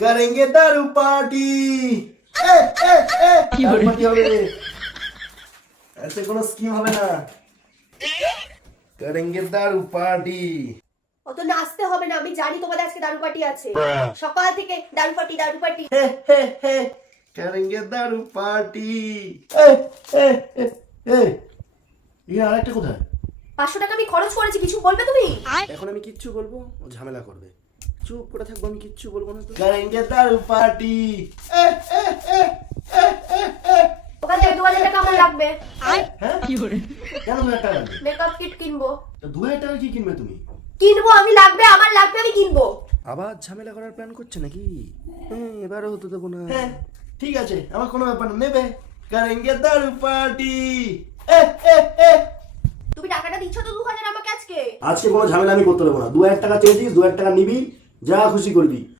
करेंगे दारू पार्टी दारू पार्टी হবে ऐसे কোনো স্কিম হবে না करेंगे दारू पार्टी অত নাচতে হবে না, আমি জানি তোমাদের আজকে দারু পার্টি আছে। সকাল থেকে দারু পার্টি দারু পার্টি। करेंगे दारू पार्टी এই আরেকটা কোথায় 500 টাকা আমি খরচ করেছি, কিছু বলবে তুমি? এখন আমি কিচ্ছু বলবো ও ঝামেলা করবে, চুপ করে থাকবো, আমি কিচ্ছু বলবো না তো। करेंगे दारू पार्टी ওখান থেকে 2000 টাকা আমার লাগবে। হ্যাঁ কি করে কেন 2000 টাকা লাগবে? মেকআপ কিট কিনবো। তো 2000 টাকা কি কিনবে তুমি? কিনবো আমি, লাগবে আমার, লাগবে আমি কিনবো। আবার ঝামেলা করার প্ল্যান করছে নাকি? এবারও হতে দেবো না। হ্যাঁ ঠিক আছে, আমার কোনো ব্যাপার না, নেবে। करेंगे दारू पार्टी তুমি টাকাটা দিচ্ছ তো 2000 আমাকে আজকে? আজকে কোনো ঝামেলা আমি করতে দেবো না। 2000 টাকা চেয়েছিস, 2000 টাকা নিবি, যা খুশি করবি।